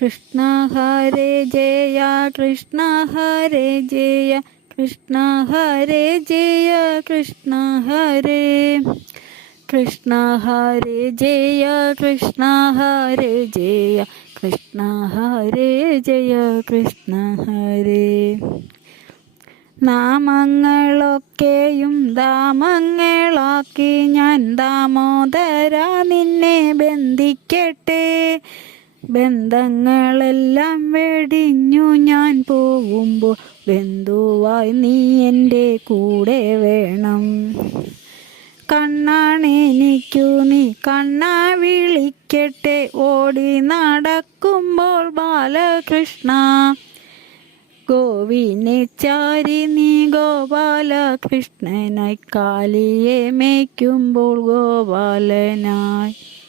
കൃഷ്ണ ഹരേ ജയ കൃഷ്ണ ഹരേ ജയ കൃഷ്ണ ഹരേ ജയ കൃഷ്ണ ഹരേ. കൃഷ്ണ ഹരേ ജയ കൃഷ്ണ ഹരേ ജയ കൃഷ്ണ ഹരേ ജയ കൃഷ്ണ ഹരേ. നാമങ്ങളൊക്കെയും ദാമങ്ങളാക്കി ഞാൻ ദാമോദര നിന്നെ ബന്ധിക്കട്ടെ. ബന്ധങ്ങളെല്ലാം വെടിഞ്ഞു ഞാൻ പോകുമ്പോൾ ബന്ധുവായി നീ എന്റെ കൂടെ വേണം. കണ്ണാണെനിക്കു നീ കണ്ണാ വിളിക്കട്ടെ. ഓടി നടക്കുമ്പോൾ ബാലകൃഷ്ണ. ഗോവിനെ ചാരി നീ ഗോപാലകൃഷ്ണനായി കാലിയെ മേയ്ക്കുമ്പോൾ ഗോപാലനായി.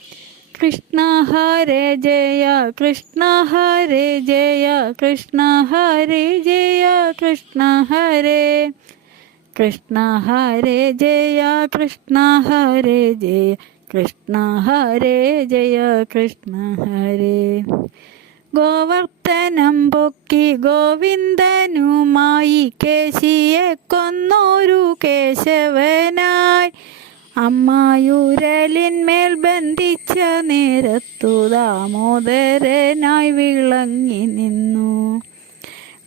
കൃഷ്ണ ഹരേ ജയ കൃഷ്ണ ഹരേ ജയ കൃഷ്ണ ഹരേ ജയ കൃഷ്ണ ഹരേ. കൃഷ്ണ ഹരേ ജയ കൃഷ്ണ ഹരേ ജയ കൃഷ്ണ ഹരേ ജയ കൃഷ്ണ ഹരേ. ഗോവർത്തനം പൊക്കി ഗോവിന്ദനുമായി കേശിയെ കൊന്നോരു കേശവനായി. അമ്മായുരലിന്മേൽ ബന്ധിച്ച നേരത്തു ദാമോദരനായി വിളങ്ങി നിന്നു.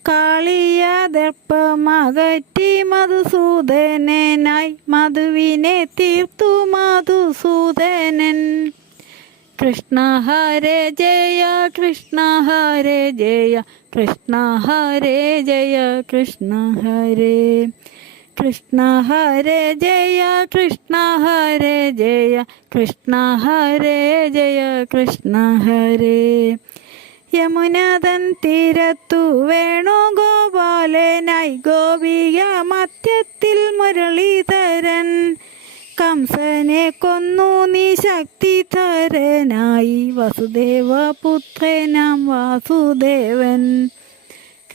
കാളിയദർപ്പമകറ്റി മധുസൂദനായി മധുവിനെ തീർത്തു മധുസൂദനൻ. കൃഷ്ണ ഹരേ ജയ കൃഷ്ണ ഹരേ ജയ കൃഷ്ണ ഹരേ ജയ കൃഷ്ണ ഹരേ കൃഷ്ണ ഹരേ ജയ കൃഷ്ണ ഹരേ ജയ കൃഷ്ണ ഹരേ ജയ കൃഷ്ണ ഹരേ. യമുനതൻ തീരത്തു വേണുഗോപാലനായി ഗോപിക മധ്യത്തിൽ മുരളീധരൻ. കംസനെ കൊന്നു നീ ശക്തിധരനായി വസുദേവ പുത്രനാം വാസുദേവൻ.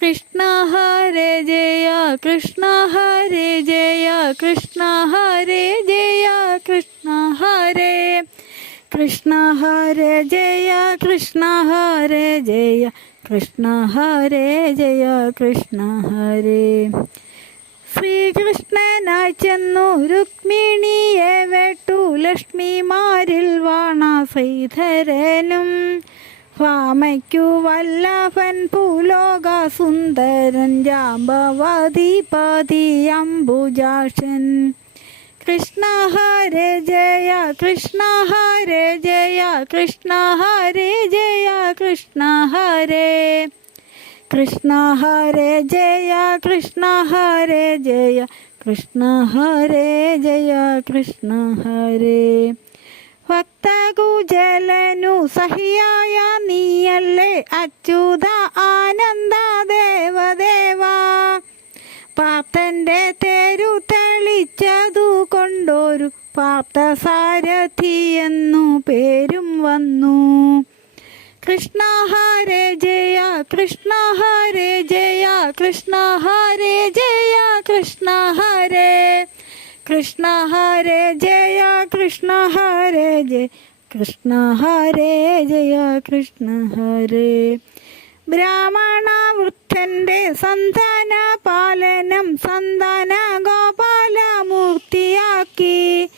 കൃഷ്ണ ഹരേ ജയ കൃഷ്ണ ഹരേ ജയ കൃഷ്ണ ഹരേ ജയ കൃഷ്ണ ഹരേ. കൃഷ്ണ ഹരേ ജയ കൃഷ്ണ ഹരേ ജയ കൃഷ്ണ ഹരേ ജയ കൃഷ്ണ ഹരേ. ശ്രീകൃഷ്ണനായി ചെന്നു രുക്മിണിയെ വെട്ടു ലക്ഷ്മിമാരിൽ വാണ ശ്രീധരനും. ഭാമയ്ക്കു വല്ലഭൻ ഭൂലോക സുന്ദരൻ ജാമ്പവതിപതി അംബുജാക്ഷൻ. കൃഷ്ണ ഹരേ ജയ കൃഷ്ണ ഹരേ ജയ കൃഷ്ണ ഹരേ ജയ കൃഷ്ണ ഹരേ. കൃഷ്ണ ഹരേ ജയ കൃഷ്ണ ഹരേ ജയ കൃഷ്ണ ഹരേ ജയ കൃഷ്ണ ഹരേ. ഭക്തകുജലനു സഹിയായ നീയല്ലേ അച്യുത ആനന്ദ ദേവദേവ. പാപ്തന്റെ തേരു തെളിച്ചതു കൊണ്ടൊരു പാപ്തസാരഥി എന്നു പേരും വന്നു. കൃഷ്ണ ഹരേ ജയ കൃഷ്ണ ഹരേ ജയ കൃഷ്ണ ഹരേ ജയ കൃഷ്ണ ഹരേ. കൃഷ്ണ ഹരേ ജയ കൃഷ്ണ ഹരേ ജയ. കൃഷ്ണ ഹരേ ജയ കൃഷ്ണ ഹരേ. ബ്രാഹ്മണ വൃദ്ധന്റെ സന്താന പാലനം സന്താന ഗോപാലമൂർത്തിയാക്കി.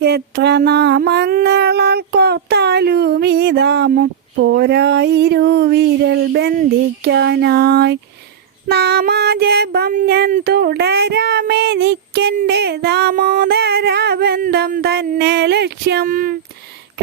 എത്ര നാമങ്ങളാൽ കോർത്താലും ഈ ദാമം പോരായിരുവിരൽ ബന്ധിക്കാനായി. നാമജപം